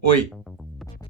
Oi,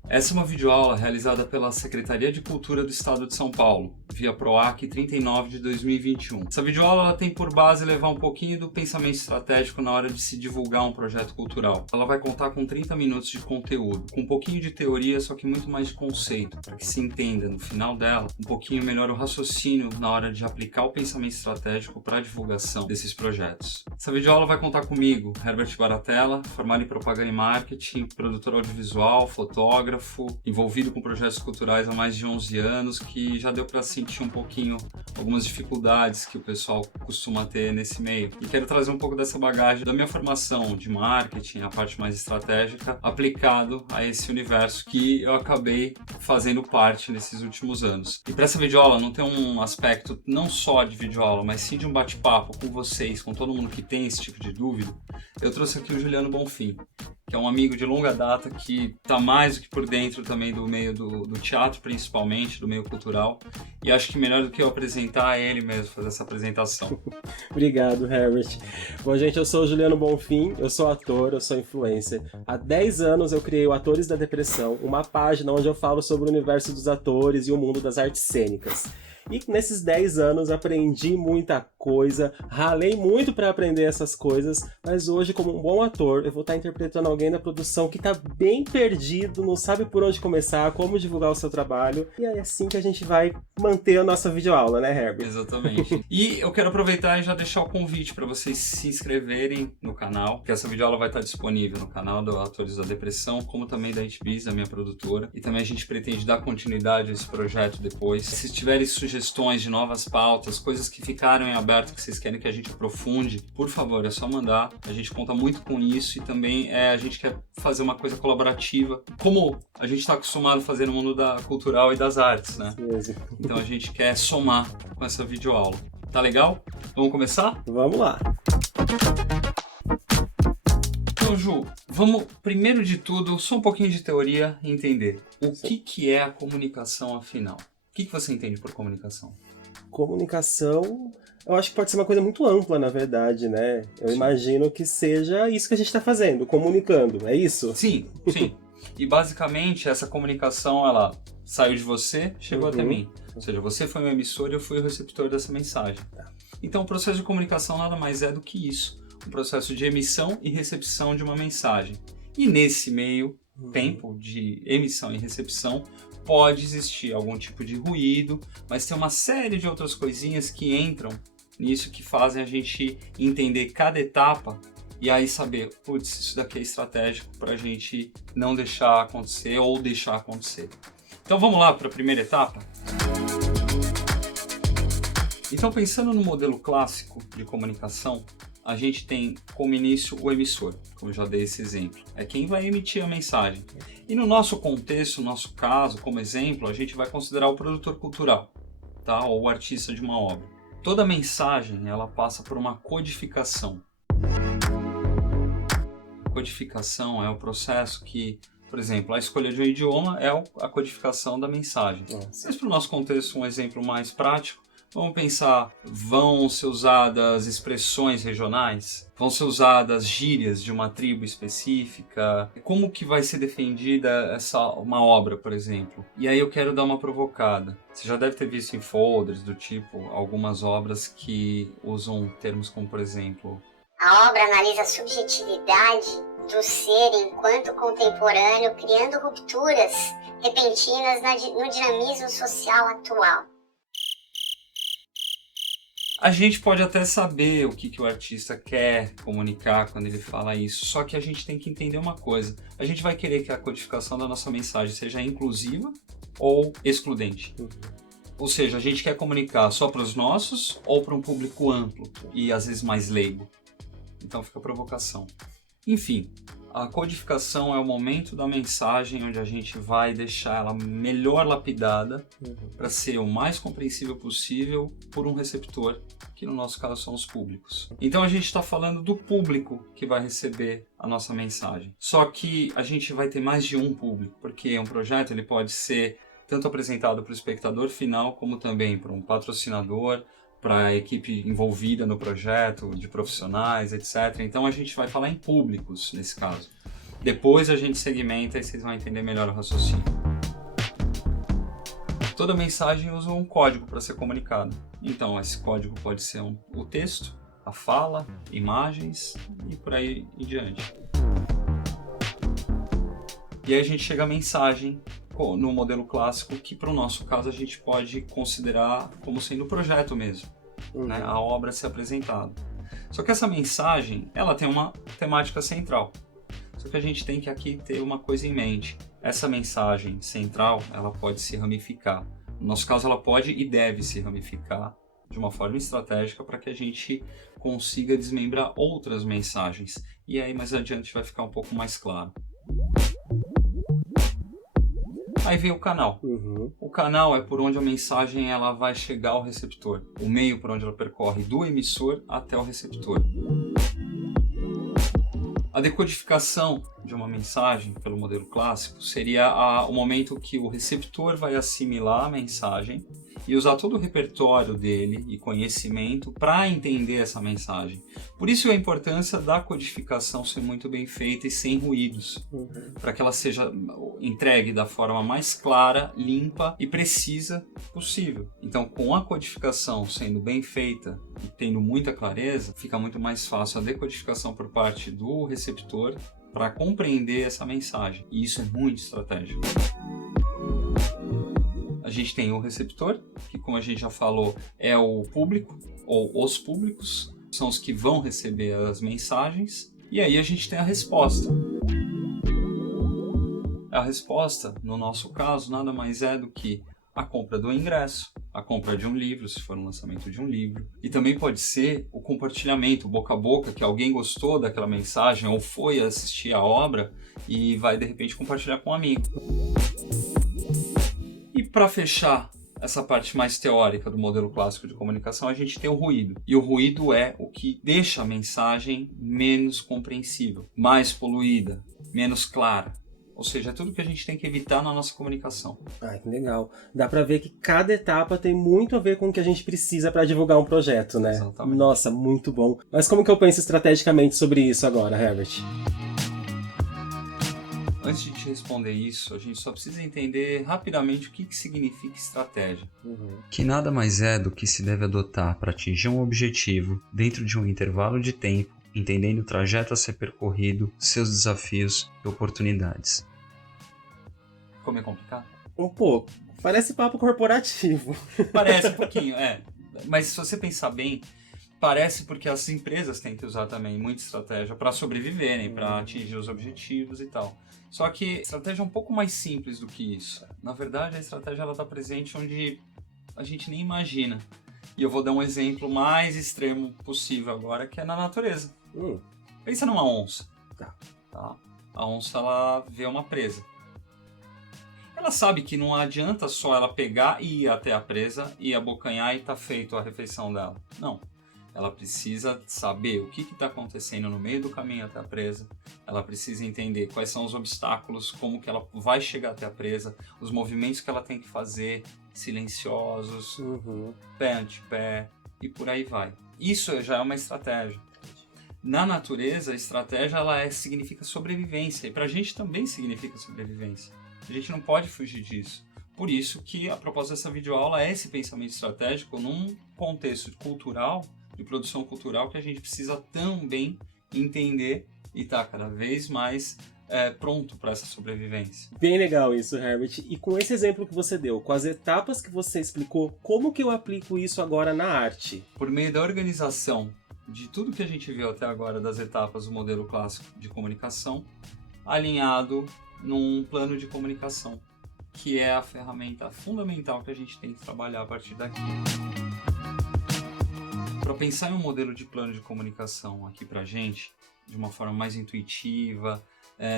essa é uma videoaula realizada pela Secretaria de Cultura do Estado de São Paulo, via PROAC 39 de 2021. Essa videoaula ela tem por base levar um pouquinho do pensamento estratégico na hora de se divulgar um projeto cultural. Ela vai contar com 30 minutos de conteúdo, com um pouquinho de teoria, só que muito mais de conceito, para que se entenda no final dela um pouquinho melhor o raciocínio na hora de aplicar o pensamento estratégico para a divulgação desses projetos. Essa videoaula vai contar comigo, Herbert Baratella, formado em propaganda e marketing, produtor audiovisual, fotógrafo, envolvido com projetos culturais há mais de 11 anos, que já deu para sentir um pouquinho algumas dificuldades que o pessoal costuma ter nesse meio. E quero trazer um pouco dessa bagagem da minha formação de marketing, a parte mais estratégica, aplicado a esse universo que eu acabei fazendo parte nesses últimos anos. E para essa videoaula não tem um aspecto não só de videoaula, mas sim de um bate-papo com vocês, com todo mundo que tem esse tipo de dúvida. Eu trouxe aqui o Juliano Bonfim, que é um amigo de longa data, que está mais do que por dentro também do meio do teatro, principalmente, do meio cultural. E acho que melhor do que eu apresentar é ele mesmo fazer essa apresentação. Obrigado, Herbert. Bom, gente, eu sou o Juliano Bonfim, eu sou ator, eu sou influencer. Há 10 anos eu criei o Atores da Depressão, uma página onde eu falo sobre o universo dos atores e o mundo das artes cênicas. E nesses 10 anos aprendi muita coisa, ralei muito para aprender essas coisas, mas hoje, como um bom ator, eu vou estar interpretando alguém da produção que está bem perdido, não sabe por onde começar, como divulgar o seu trabalho, e é assim que a gente vai manter a nossa videoaula, né, Herbert? Exatamente. E eu quero aproveitar e já deixar o convite para vocês se inscreverem no canal, que essa videoaula vai estar disponível no canal do Atores da Depressão, como também da HBIS, a minha produtora, e também a gente pretende dar continuidade a esse projeto depois. Se tiverem sugestões de novas pautas, coisas que ficaram em aberto que vocês querem que a gente aprofunde, por favor, é só mandar. A gente conta muito com isso e também a gente quer fazer uma coisa colaborativa, como a gente está acostumado a fazer no mundo da cultural e das artes, né? Mesmo. Então a gente quer somar com essa videoaula. Tá legal? Vamos começar? Vamos lá! Então, Ju, vamos, primeiro de tudo, só um pouquinho de teoria e entender. O que é a comunicação, afinal? O que você entende por comunicação? Comunicação, eu acho que pode ser uma coisa muito ampla, na verdade, né? Eu imagino que seja isso que a gente está fazendo, comunicando, é isso? Sim, sim. E basicamente essa comunicação, ela saiu de você, chegou até mim. Ou seja, você foi o emissor e eu fui o receptor dessa mensagem. Então o processo de comunicação nada mais é do que isso. Um processo de emissão e recepção de uma mensagem. E nesse meio tempo de emissão e recepção, pode existir algum tipo de ruído, mas tem uma série de outras coisinhas que entram nisso que fazem a gente entender cada etapa e aí saber, putz, isso daqui é estratégico para a gente não deixar acontecer ou deixar acontecer. Então vamos lá para a primeira etapa? Então pensando no modelo clássico de comunicação, a gente tem como início o emissor, como eu já dei esse exemplo. É quem vai emitir a mensagem. E no nosso contexto, no nosso caso, como exemplo, a gente vai considerar o produtor cultural, tá? Ou o artista de uma obra. Toda mensagem, ela passa por uma codificação. A codificação é o processo que, por exemplo, a escolha de um idioma é a codificação da mensagem. Mas para o nosso contexto, um exemplo mais prático, vamos pensar, vão ser usadas expressões regionais? Vão ser usadas gírias de uma tribo específica? Como que vai ser defendida uma obra, por exemplo? E aí eu quero dar uma provocada. Você já deve ter visto em folders do tipo, algumas obras que usam termos como, por exemplo... A obra analisa a subjetividade do ser enquanto contemporâneo, criando rupturas repentinas no dinamismo social atual. A gente pode até saber o que o artista quer comunicar quando ele fala isso, só que a gente tem que entender uma coisa. A gente vai querer que a codificação da nossa mensagem seja inclusiva ou excludente. Ou seja, a gente quer comunicar só para os nossos ou para um público amplo e às vezes mais leigo. Então fica a provocação. Enfim, a codificação é o momento da mensagem onde a gente vai deixar ela melhor lapidada para ser o mais compreensível possível por um receptor, que no nosso caso são os públicos. Então a gente está falando do público que vai receber a nossa mensagem. Só que a gente vai ter mais de um público, porque um projeto ele pode ser tanto apresentado para o espectador final, como também para um patrocinador, para a equipe envolvida no projeto, de profissionais, etc. Então a gente vai falar em públicos nesse caso. Depois a gente segmenta e vocês vão entender melhor o raciocínio. Toda mensagem usa um código para ser comunicado. Então, esse código pode ser o texto, a fala, imagens e por aí em diante. E aí a gente chega à mensagem no modelo clássico, que para o nosso caso a gente pode considerar como sendo o projeto mesmo, né? A obra ser apresentada. Só que essa mensagem, ela tem uma temática central. Só que a gente tem que aqui ter uma coisa em mente. Essa mensagem central, ela pode se ramificar. No nosso caso, ela pode e deve se ramificar de uma forma estratégica para que a gente consiga desmembrar outras mensagens. E aí, mais adiante, vai ficar um pouco mais claro. Aí vem o canal. O canal é por onde a mensagem ela vai chegar ao receptor. O meio por onde ela percorre do emissor até o receptor. A decodificação de uma mensagem, pelo modelo clássico, seria o momento que o receptor vai assimilar a mensagem e usar todo o repertório dele e conhecimento para entender essa mensagem. Por isso a importância da codificação ser muito bem feita e sem ruídos, para que ela seja entregue da forma mais clara, limpa e precisa possível. Então, com a codificação sendo bem feita e tendo muita clareza, fica muito mais fácil a decodificação por parte do receptor para compreender essa mensagem. E isso é muito estratégico. A gente tem o receptor, que, como a gente já falou, é o público, ou os públicos, são os que vão receber as mensagens. E aí a gente tem a resposta. A resposta, no nosso caso, nada mais é do que a compra do ingresso, a compra de um livro, se for um lançamento de um livro. E também pode ser o compartilhamento, boca a boca, que alguém gostou daquela mensagem ou foi assistir a obra e vai, de repente, compartilhar com um amigo. E para fechar essa parte mais teórica do modelo clássico de comunicação, a gente tem o ruído. E o ruído é o que deixa a mensagem menos compreensível, mais poluída, menos clara. Ou seja, é tudo que a gente tem que evitar na nossa comunicação. Ah, que legal. Dá pra ver que cada etapa tem muito a ver com o que a gente precisa para divulgar um projeto, né? Exatamente. Nossa, muito bom. Mas como que eu penso estrategicamente sobre isso agora, Herbert? Antes de te responder isso, a gente só precisa entender rapidamente o que significa estratégia. Que nada mais é do que se deve adotar para atingir um objetivo dentro de um intervalo de tempo, entendendo o trajeto a ser percorrido, seus desafios e oportunidades. Ficou meio complicado? Um pouco. Parece papo corporativo. Parece um pouquinho, Mas se você pensar bem, parece porque as empresas têm que usar também muita estratégia para sobreviverem, para atingir os objetivos e tal. Só que a estratégia é um pouco mais simples do que isso. Na verdade, a estratégia está presente onde a gente nem imagina. E eu vou dar um exemplo mais extremo possível agora, que é na natureza. Pensa numa onça. Tá? A onça, ela vê uma presa. Ela sabe que não adianta só ela pegar e ir até a presa e abocanhar e tá feito a refeição dela. Não. Ela precisa saber o que está acontecendo no meio do caminho até a presa. Ela precisa entender quais são os obstáculos, como que ela vai chegar até a presa, os movimentos que ela tem que fazer, silenciosos, pé ante pé e por aí vai. Isso já é uma estratégia. Na natureza, a estratégia significa sobrevivência e para a gente também significa sobrevivência. A gente não pode fugir disso. Por isso que a proposta dessa videoaula é esse pensamento estratégico num contexto cultural, de produção cultural, que a gente precisa também entender e estar cada vez mais pronto para essa sobrevivência. Bem legal isso, Herbert. E com esse exemplo que você deu, com as etapas que você explicou, como que eu aplico isso agora na arte? Por meio da organização de tudo que a gente viu até agora das etapas do modelo clássico de comunicação, alinhado num plano de comunicação, que é a ferramenta fundamental que a gente tem que trabalhar a partir daqui. Para pensar em um modelo de plano de comunicação aqui para a gente, de uma forma mais intuitiva,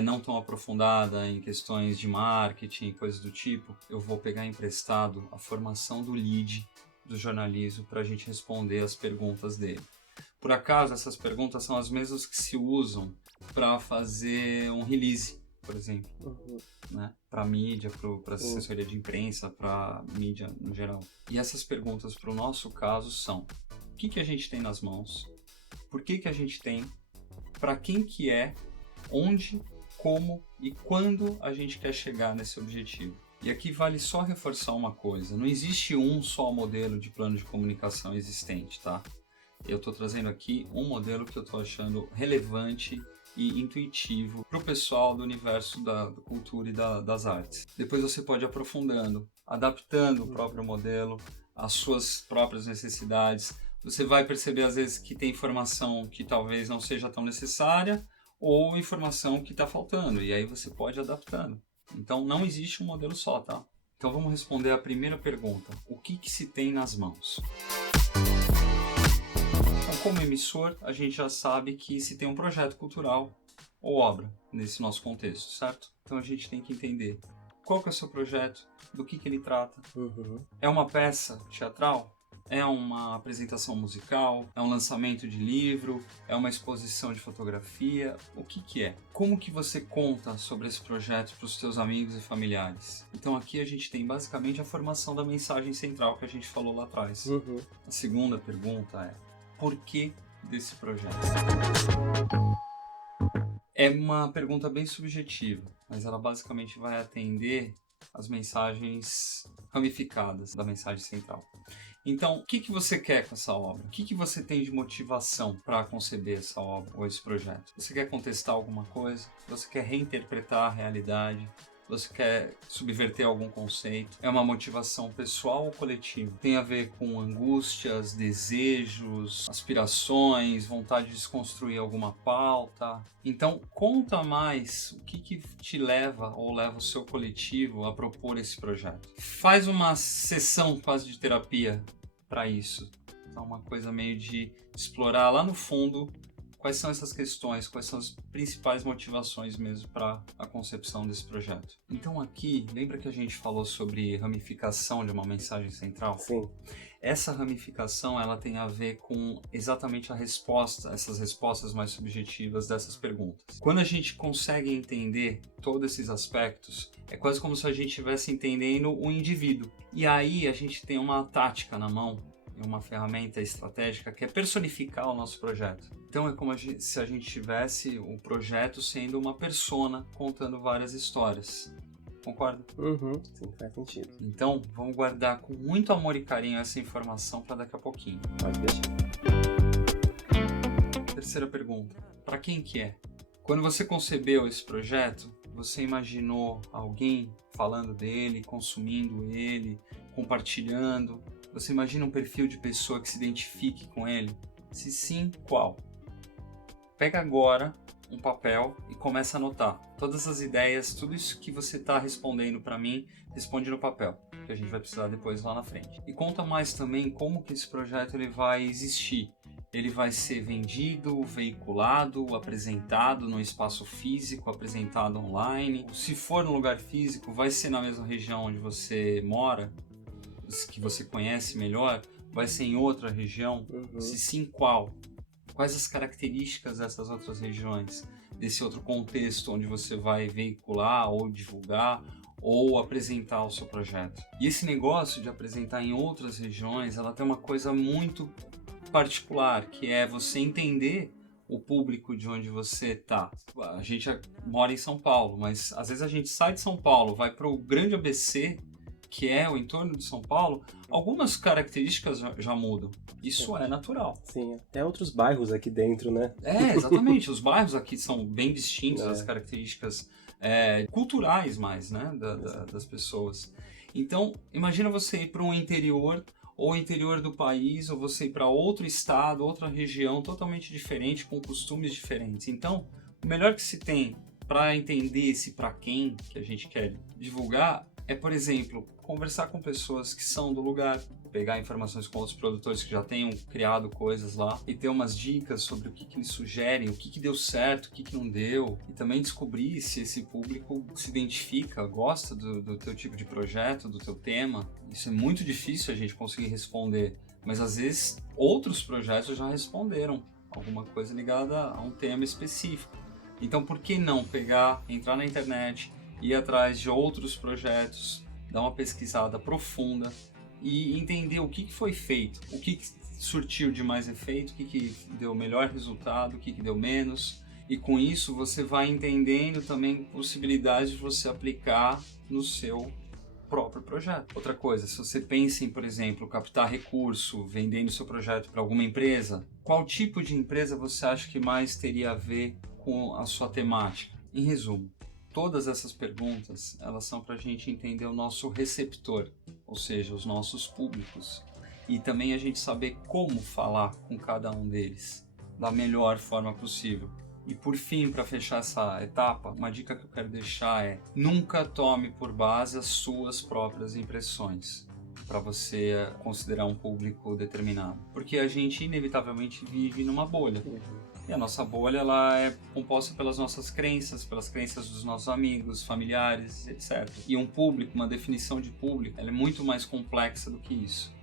não tão aprofundada em questões de marketing e coisas do tipo, eu vou pegar emprestado a formação do lead do jornalismo para a gente responder as perguntas dele. Por acaso, essas perguntas são as mesmas que se usam para fazer um release, por exemplo, né? Para mídia, para assessoria de imprensa, para mídia no geral. E essas perguntas para o nosso caso são: o que a gente tem nas mãos? Por que a gente tem? Para quem que é? Onde como e quando a gente quer chegar nesse objetivo. E aqui vale só reforçar uma coisa, não existe um só modelo de plano de comunicação existente, tá? Eu estou trazendo aqui um modelo que eu estou achando relevante e intuitivo para o pessoal do universo da cultura e das artes. Depois você pode ir aprofundando, adaptando o próprio modelo às suas próprias necessidades. Você vai perceber às vezes que tem informação que talvez não seja tão necessária ou informação que está faltando, e aí você pode ir adaptando. Então não existe um modelo só, tá? Então vamos responder a primeira pergunta. O que se tem nas mãos? Então, como emissor, a gente já sabe que se tem um projeto cultural ou obra nesse nosso contexto, certo? Então a gente tem que entender qual que é o seu projeto, do que ele trata. É uma peça teatral? É uma apresentação musical? É um lançamento de livro? É uma exposição de fotografia? O que é? Como que você conta sobre esse projeto para os seus amigos e familiares? Então aqui a gente tem basicamente a formação da mensagem central que a gente falou lá atrás. A segunda pergunta é: por que desse projeto? É uma pergunta bem subjetiva, mas ela basicamente vai atender as mensagens ramificadas da mensagem central. Então, o que você quer com essa obra? O que você tem de motivação para conceber essa obra ou esse projeto? Você quer contestar alguma coisa? Você quer reinterpretar a realidade? Você quer subverter algum conceito? É uma motivação pessoal ou coletiva? Tem a ver com angústias, desejos, aspirações, vontade de desconstruir alguma pauta? Então, conta mais o que te leva ou leva o seu coletivo a propor esse projeto. Faz uma sessão quase de terapia para isso. Então, uma coisa meio de explorar lá no fundo quais são essas questões, quais são as principais motivações mesmo para a concepção desse projeto. Então aqui, lembra que a gente falou sobre ramificação de uma mensagem central? Sim. Essa ramificação, ela tem a ver com exatamente a resposta, essas respostas mais subjetivas dessas perguntas. Quando a gente consegue entender todos esses aspectos, é quase como se a gente estivesse entendendo o indivíduo. E aí a gente tem uma tática na mão, uma ferramenta estratégica que é personificar o nosso projeto. Então é como se a gente tivesse o projeto sendo uma persona contando várias histórias. Concorda? Sim, faz sentido. Então vamos guardar com muito amor e carinho essa informação para daqui a pouquinho. Pode deixar. Terceira pergunta. Para quem que é? Quando você concebeu esse projeto, você imaginou alguém falando dele, consumindo ele, compartilhando? Você imagina um perfil de pessoa que se identifique com ele? Se sim, qual? Pega agora um papel e começa a anotar. Todas as ideias, tudo isso que você está respondendo para mim, responde no papel, que a gente vai precisar depois lá na frente. E conta mais também como que esse projeto ele vai existir. Ele vai ser vendido, veiculado, apresentado no espaço físico, apresentado online. Se for no lugar físico, vai ser na mesma região onde você mora, que você conhece melhor, vai ser em outra região? Se sim, qual? Quais as características dessas outras regiões? Desse outro contexto onde você vai veicular ou divulgar ou apresentar o seu projeto? E esse negócio de apresentar em outras regiões, ela tem uma coisa muito particular, que é você entender o público de onde você está. A gente mora em São Paulo, mas às vezes a gente sai de São Paulo, vai para o grande ABC, que é o entorno de São Paulo, algumas características já mudam. Isso é natural. Sim, até outros bairros aqui dentro, né? Exatamente. Os bairros aqui são bem distintos, as características culturais mais, né, das pessoas. Então, imagina você ir para um interior, ou interior do país, ou você ir para outro estado, outra região totalmente diferente, com costumes diferentes. Então, o melhor que se tem para entender esse para quem que a gente quer divulgar é, por exemplo, conversar com pessoas que são do lugar, pegar informações com outros produtores que já tenham criado coisas lá e ter umas dicas sobre o que eles sugerem, o que deu certo, o que não deu, e também descobrir se esse público se identifica, gosta do teu tipo de projeto, do teu tema. Isso é muito difícil a gente conseguir responder, mas às vezes outros projetos já responderam alguma coisa ligada a um tema específico. Então por que não entrar na internet, ir atrás de outros projetos, dar uma pesquisada profunda e entender o que foi feito, o que surtiu de mais efeito, o que deu melhor resultado, o que deu menos, E com isso você vai entendendo também possibilidades de você aplicar no seu próprio projeto. Outra coisa, se você pensa em, por exemplo, captar recurso vendendo seu projeto para alguma empresa, qual tipo de empresa você acha que mais teria a ver com a sua temática? Em resumo, todas essas perguntas, elas são para a gente entender o nosso receptor, ou seja, os nossos públicos, e também a gente saber como falar com cada um deles da melhor forma possível. E por fim, para fechar essa etapa, uma dica que eu quero deixar é: nunca tome por base as suas próprias impressões para você considerar um público determinado, porque a gente inevitavelmente vive numa bolha. E a nossa bolha, ela é composta pelas nossas crenças, pelas crenças dos nossos amigos, familiares, etc. E um público, uma definição de público, ela é muito mais complexa do que isso.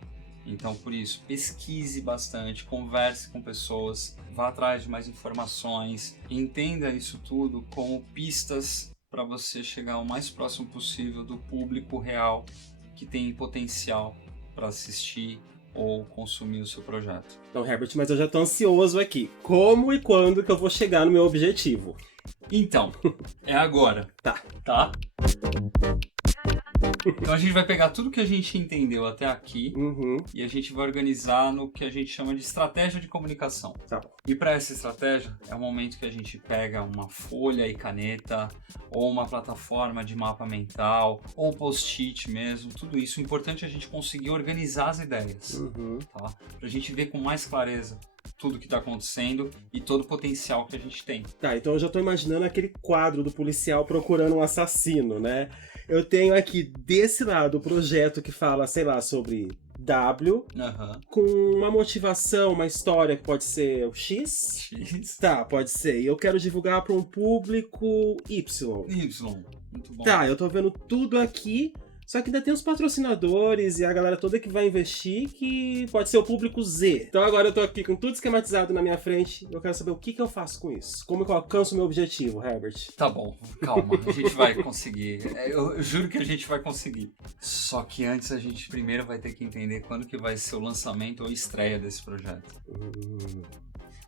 Então, por isso, pesquise bastante, converse com pessoas, vá atrás de mais informações, entenda isso tudo como pistas para você chegar o mais próximo possível do público real que tem potencial para assistir ou consumir o seu projeto. Então, Herbert, mas eu já tô ansioso aqui. Como e quando que eu vou chegar no meu objetivo? Então, é agora. Tá? Então a gente vai pegar tudo que a gente entendeu até aqui e a gente vai organizar no que a gente chama de estratégia de comunicação. Tá. E para essa estratégia é o momento que a gente pega uma folha e caneta, ou uma plataforma de mapa mental, ou post-it mesmo, tudo isso. O importante é a gente conseguir organizar as ideias, tá? Pra gente ver com mais clareza tudo que está acontecendo e todo o potencial que a gente tem. Tá, então eu já tô imaginando aquele quadro do policial procurando um assassino, né? Eu tenho aqui desse lado o projeto que fala, sei lá, sobre W, com uma motivação, uma história que pode ser o X. Tá, pode ser. E eu quero divulgar para um público Y. Muito bom. Tá, eu tô vendo tudo aqui. Só que ainda tem os patrocinadores e a galera toda que vai investir, que pode ser o público Z. Então agora eu tô aqui com tudo esquematizado na minha frente. Eu quero saber o que eu faço com isso. Como que eu alcanço o meu objetivo, Herbert? Tá bom, calma. A gente vai conseguir. Eu juro que a gente vai conseguir. Só que antes a gente primeiro vai ter que entender quando que vai ser o lançamento ou estreia desse projeto.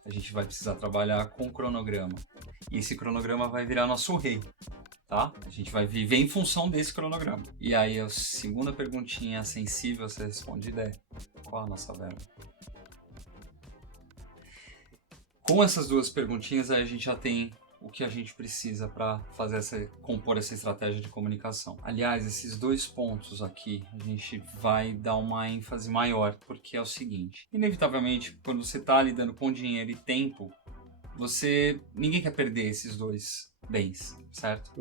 A gente vai precisar trabalhar com cronograma. E esse cronograma vai virar nosso rei. Tá? A gente vai viver em função desse cronograma. E aí a segunda perguntinha sensível você respondida é: qual a nossa verba? Com essas duas perguntinhas aí a gente já tem o que a gente precisa para compor essa estratégia de comunicação. Aliás, esses dois pontos aqui a gente vai dar uma ênfase maior, porque é o seguinte: inevitavelmente, quando você está lidando com dinheiro e tempo, ninguém quer perder esses dois bens, certo?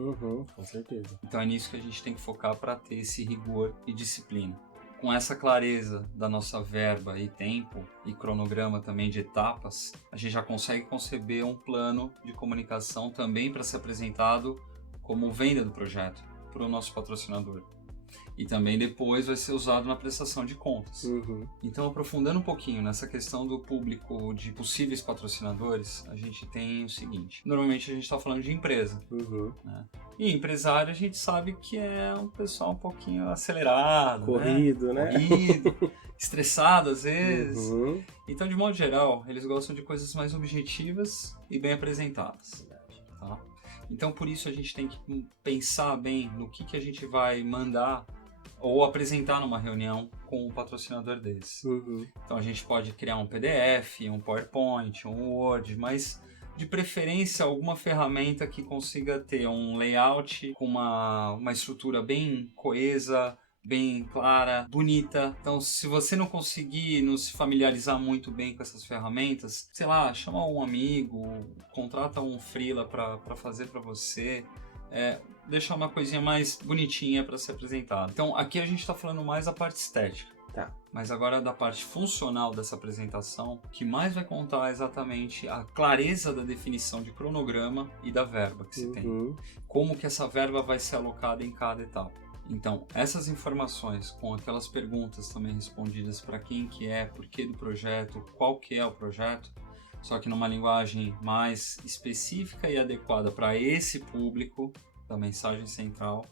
Com certeza. Então é nisso que a gente tem que focar para ter esse rigor e disciplina. Com essa clareza da nossa verba e tempo, e cronograma também de etapas, a gente já consegue conceber um plano de comunicação também para ser apresentado como venda do projeto para o nosso patrocinador. E também depois vai ser usado na prestação de contas. Então, aprofundando um pouquinho nessa questão do público de possíveis patrocinadores, a gente tem o seguinte: normalmente a gente está falando de empresa, né? E empresário a gente sabe que é um pessoal um pouquinho acelerado, corrido, né? Corrido, estressado às vezes. Então, de modo geral, eles gostam de coisas mais objetivas e bem apresentadas, tá? Então, por isso a gente tem que pensar bem no que a gente vai mandar ou apresentar numa reunião com um patrocinador desse. Então, a gente pode criar um PDF, um PowerPoint, um Word, mas de preferência alguma ferramenta que consiga ter um layout com uma estrutura bem coesa, bem clara, bonita. Então, se você não conseguir se familiarizar muito bem com essas ferramentas, sei lá, chama um amigo, contrata um freela para fazer para você, deixar uma coisinha mais bonitinha para ser apresentada. Então, aqui a gente está falando mais da parte estética. Tá. Mas agora da parte funcional dessa apresentação, o que mais vai contar é exatamente a clareza da definição de cronograma e da verba que se tem. Como que essa verba vai ser alocada em cada etapa. Então, essas informações, com aquelas perguntas também respondidas para quem que é, porquê do projeto, qual que é o projeto, só que numa linguagem mais específica e adequada para esse público da mensagem central,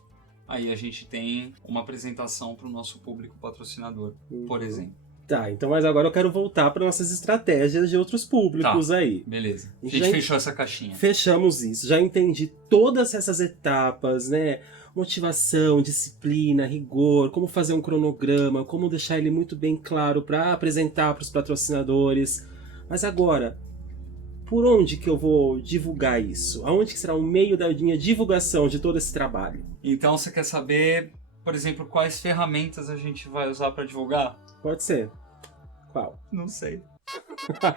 aí a gente tem uma apresentação para o nosso público patrocinador, por exemplo. Tá, então mas agora eu quero voltar para nossas estratégias de outros públicos aí. Beleza. A A gente gente fechou essa caixinha. Fechamos isso, já entendi todas essas etapas, né? Motivação, disciplina, rigor, como fazer um cronograma, como deixar ele muito bem claro para apresentar para os patrocinadores. Mas agora, por onde que eu vou divulgar isso? Aonde que será o meio da minha divulgação de todo esse trabalho? Então você quer saber, por exemplo, quais ferramentas a gente vai usar para divulgar? Pode ser. Qual? Não sei.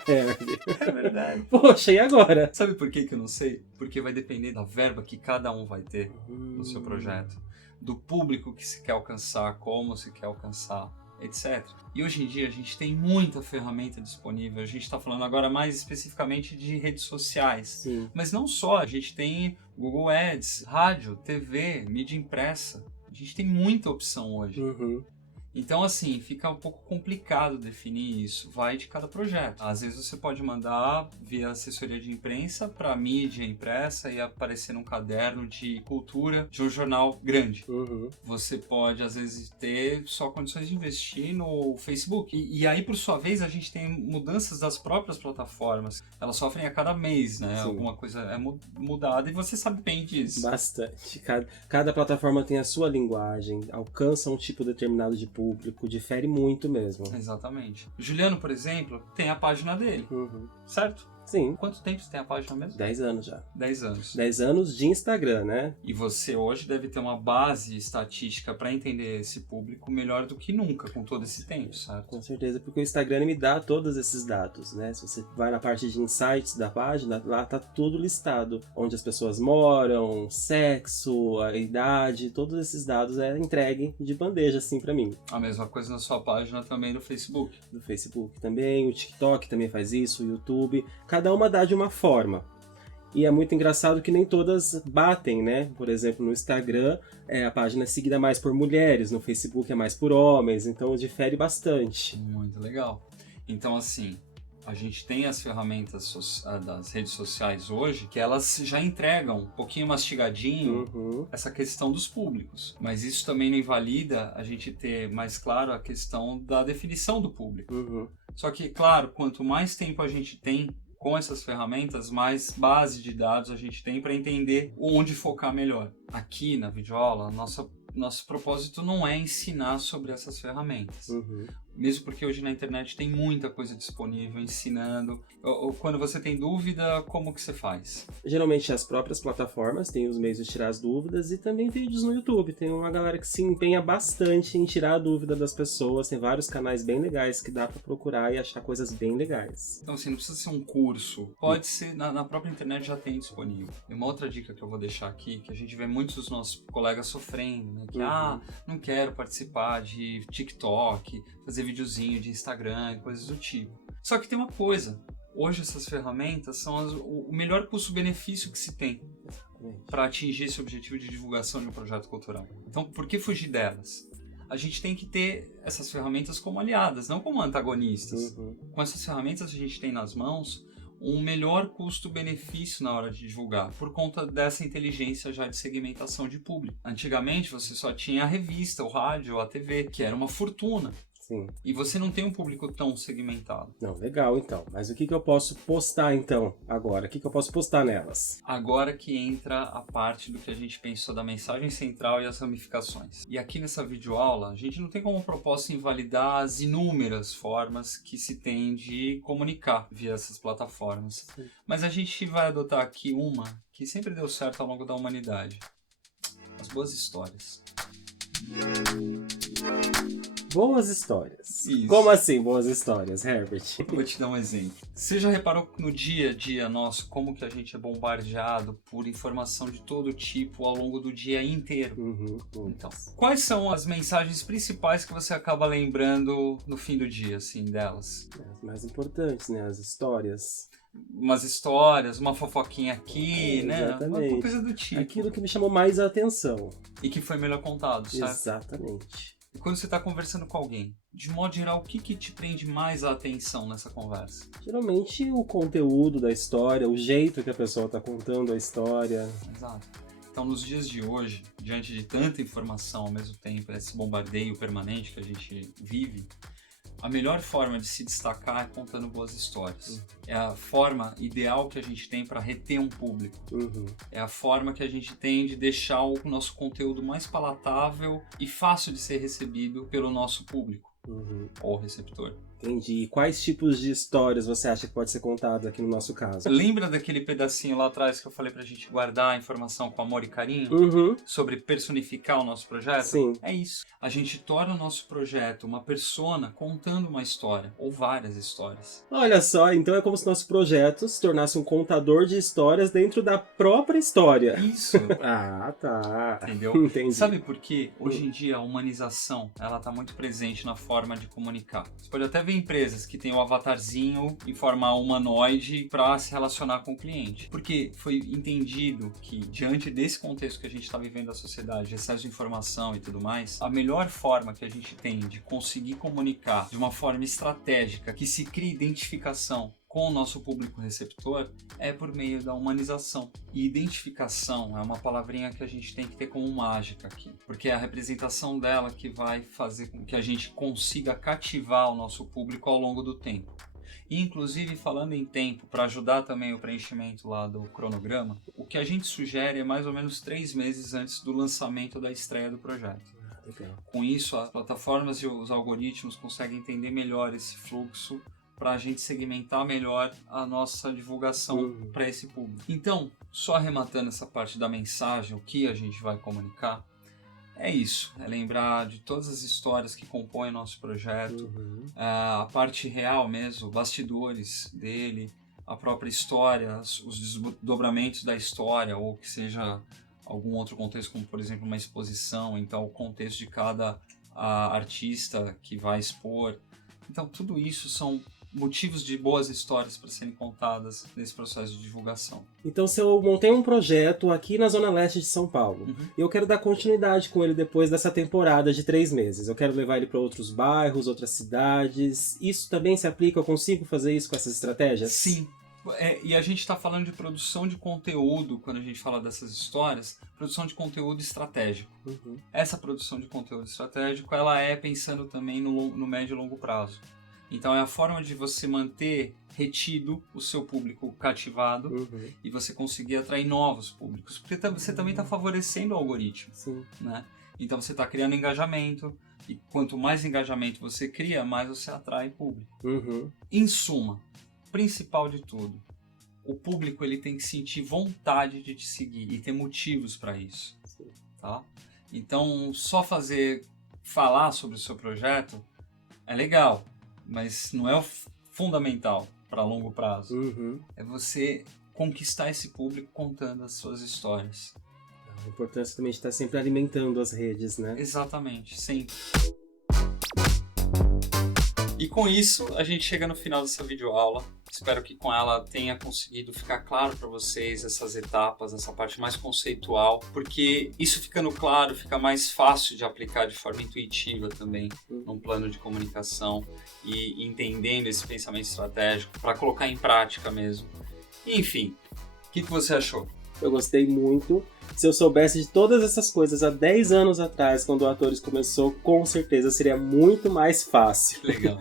É É verdade. Poxa, e agora? Sabe por que eu não sei? Porque vai depender da verba que cada um vai ter no seu projeto, do público que se quer alcançar, como se quer alcançar, etc. E hoje em dia a gente tem muita ferramenta disponível. A gente está falando agora mais especificamente de redes sociais. Sim. Mas não só, a gente tem Google Ads, rádio, TV, mídia impressa. A gente tem muita opção hoje. Uhum. Então, assim, fica um pouco complicado definir isso, vai de cada projeto. Às vezes você pode mandar via assessoria de imprensa para mídia impressa e aparecer num caderno de cultura de um jornal grande. Uhum. Você pode, às vezes, ter só condições de investir no Facebook. E aí, por sua vez, a gente tem mudanças das próprias plataformas. Elas sofrem a cada mês, né? Sim. Alguma coisa é mudada e você sabe bem disso. Bastante. Cada plataforma tem a sua linguagem, alcança um tipo determinado de público, difere muito mesmo. Exatamente. O Juliano, por exemplo, tem a página dele, Uhum. certo? Sim, Quanto tempo você tem a página mesmo? 10 anos já. 10 anos. 10 anos de Instagram, né? E você hoje deve ter uma base estatística para entender esse público melhor do que nunca com todo esse tempo, certo? Com certeza, porque o Instagram me dá todos esses dados, né? Se você vai na parte de insights da página, lá tá tudo listado. Onde as pessoas moram, sexo, a idade, todos esses dados é entregue de bandeja, assim, pra mim. A mesma coisa na sua página também do Facebook. Do Facebook também, o TikTok também faz isso, o YouTube. Cada uma dá de uma forma. E é muito engraçado que nem todas batem, né? Por exemplo, no Instagram, a página é seguida mais por mulheres, no Facebook é mais por homens, então difere bastante. Muito legal. Então, assim, a gente tem as ferramentas das redes sociais hoje que elas já entregam um pouquinho mastigadinho Uhum. essa questão dos públicos. Mas isso também não invalida a gente ter mais claro a questão da definição do público. Uhum. Só que, claro, quanto mais tempo a gente tem com essas ferramentas, mais base de dados a gente tem para entender onde focar melhor. Aqui na videoaula, nosso propósito não é ensinar sobre essas ferramentas. Uhum. Mesmo porque hoje na internet tem muita coisa disponível ensinando. Ou quando você tem dúvida, como que você faz? Geralmente as próprias plataformas têm os meios de tirar as dúvidas e também vídeos no YouTube. Tem uma galera que se empenha bastante em tirar a dúvida das pessoas. Tem vários canais bem legais que dá para procurar e achar coisas bem legais. Então, assim, não precisa ser um curso. Pode ser, na própria internet já tem disponível. E uma outra dica que eu vou deixar aqui, que a gente vê muitos dos nossos colegas sofrendo, né? Que, não quero participar de TikTok, fazer videozinho de Instagram e coisas do tipo. Só que tem uma coisa. Hoje essas ferramentas são o melhor custo-benefício que se tem para atingir esse objetivo de divulgação de um projeto cultural. Então, por que fugir delas? A gente tem que ter essas ferramentas como aliadas, não como antagonistas. Uhum. Com essas ferramentas a gente tem nas mãos um melhor custo-benefício na hora de divulgar, por conta dessa inteligência já de segmentação de público. Antigamente você só tinha a revista, o rádio, a TV, que era uma fortuna. Sim. E você não tem um público tão segmentado. Não, legal então. Mas o que eu posso postar então agora? O que eu posso postar nelas? Agora que entra a parte do que a gente pensou da mensagem central e as ramificações. E aqui nessa videoaula, a gente não tem como propósito invalidar as inúmeras formas que se tem de comunicar via essas plataformas. Sim. Mas a gente vai adotar aqui uma que sempre deu certo ao longo da humanidade. As boas histórias. Boas histórias. Isso. Como assim boas histórias, Herbert? Vou te dar um exemplo. Você já reparou no dia a dia nosso como que a gente é bombardeado por informação de todo tipo ao longo do dia inteiro? Uhum. Então, quais são as mensagens principais que você acaba lembrando no fim do dia, assim, delas? As mais importantes, né? As histórias. Umas histórias, uma fofoquinha aqui, né? Exatamente. Uma coisa do tipo. Aquilo que me chamou mais a atenção. E que foi melhor contado, certo? Exatamente. E quando você está conversando com alguém, de modo geral, o que te prende mais a atenção nessa conversa? Geralmente o conteúdo da história, o jeito que a pessoa está contando a história. Exato. Então, nos dias de hoje, diante de tanta informação ao mesmo tempo, esse bombardeio permanente que a gente vive, A melhor forma de se destacar é contando boas histórias. É a forma ideal que a gente tem para reter um público. É a forma que a gente tem de deixar o nosso conteúdo mais palatável e fácil de ser recebido pelo nosso público ou receptor. Entendi. E quais tipos de histórias você acha que pode ser contado aqui no nosso caso? Lembra daquele pedacinho lá atrás que eu falei pra gente guardar a informação com amor e carinho? Sobre personificar o nosso projeto? Sim. É isso. A gente torna o nosso projeto uma persona contando uma história, ou várias histórias. Olha só, então é como se nosso projeto se tornasse um contador de histórias dentro da própria história. Isso. Ah, tá. Entendeu? Entendi. Sabe por quê? Hoje em dia a humanização, ela tá muito presente na forma de comunicar. Você pode até ver empresas que têm o avatarzinho em forma humanoide para se relacionar com o cliente. Porque foi entendido que, diante desse contexto que a gente está vivendo da sociedade, de excesso de informação e tudo mais, a melhor forma que a gente tem de conseguir comunicar de uma forma estratégica, que se crie identificação com o nosso público receptor, é por meio da humanização. E identificação é uma palavrinha que a gente tem que ter como mágica aqui, porque é a representação dela que vai fazer com que a gente consiga cativar o nosso público ao longo do tempo. E, inclusive, falando em tempo, para ajudar também o preenchimento lá do cronograma, o que a gente sugere é mais ou menos 3 meses antes do lançamento da estreia do projeto. Com isso, as plataformas e os algoritmos conseguem entender melhor esse fluxo para a gente segmentar melhor a nossa divulgação para esse público. Então, só arrematando essa parte da mensagem, o que a gente vai comunicar, é isso. É lembrar de todas as histórias que compõem o nosso projeto, a parte real mesmo, bastidores dele, a própria história, os desdobramentos da história, ou que seja algum outro contexto, como por exemplo uma exposição, então o contexto de cada artista que vai expor. Então tudo isso são motivos de boas histórias para serem contadas nesse processo de divulgação. Então, se eu montei um projeto aqui na Zona Leste de São Paulo, eu quero dar continuidade com ele depois dessa temporada de 3 meses. Eu quero levar ele para outros bairros, outras cidades. Isso também se aplica? Eu consigo fazer isso com essas estratégias? Sim. E a gente está falando de produção de conteúdo, quando a gente fala dessas histórias, produção de conteúdo estratégico. Essa produção de conteúdo estratégico, ela é pensando também no médio e longo prazo. Então é a forma de você manter retido o seu público cativado e você conseguir atrair novos públicos. Porque você também está favorecendo o algoritmo. Né? Então você está criando engajamento e quanto mais engajamento você cria, mais você atrai público. Em suma, principal de tudo, o público ele tem que sentir vontade de te seguir e ter motivos para isso. Tá? Então só falar sobre o seu projeto é legal, mas não é o fundamental para longo prazo. É você conquistar esse público contando as suas histórias. A importância também de estar sempre alimentando as redes, né? Exatamente, sempre. E com isso, a gente chega no final dessa videoaula. Espero que com ela tenha conseguido ficar claro para vocês essas etapas, essa parte mais conceitual, porque isso ficando claro, fica mais fácil de aplicar de forma intuitiva também num plano de comunicação e entendendo esse pensamento estratégico para colocar em prática mesmo. Enfim, o que você achou? Eu gostei muito. Se eu soubesse de todas essas coisas há 10 anos atrás, quando o Atores começou, com certeza seria muito mais fácil. Legal.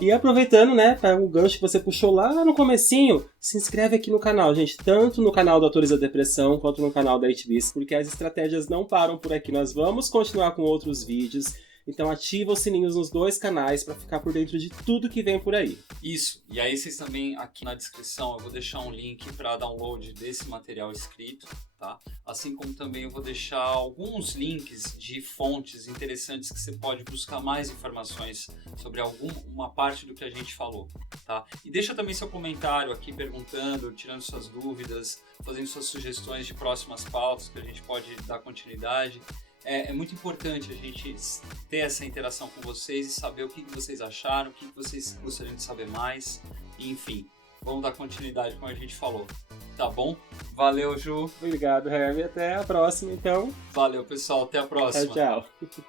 E aproveitando, né, para o gancho que você puxou lá no comecinho, se inscreve aqui no canal, gente, tanto no canal do Atores da Depressão, quanto no canal da HBIS, porque as estratégias não param por aqui. Nós vamos continuar com outros vídeos. Então ativa os sininhos nos 2 canais para ficar por dentro de tudo que vem por aí. Isso. E aí vocês também, aqui na descrição, eu vou deixar um link para download desse material escrito, tá? Assim como também eu vou deixar alguns links de fontes interessantes que você pode buscar mais informações sobre uma parte do que a gente falou, tá? E deixa também seu comentário aqui perguntando, tirando suas dúvidas, fazendo suas sugestões de próximas pautas que a gente pode dar continuidade. É muito importante a gente ter essa interação com vocês e saber o que vocês acharam, o que vocês gostariam de saber mais. E, enfim, vamos dar continuidade como a gente falou. Tá bom? Valeu, Ju. Obrigado, Hervé. Até a próxima, então. Valeu, pessoal. Até a próxima. Tchau, tchau.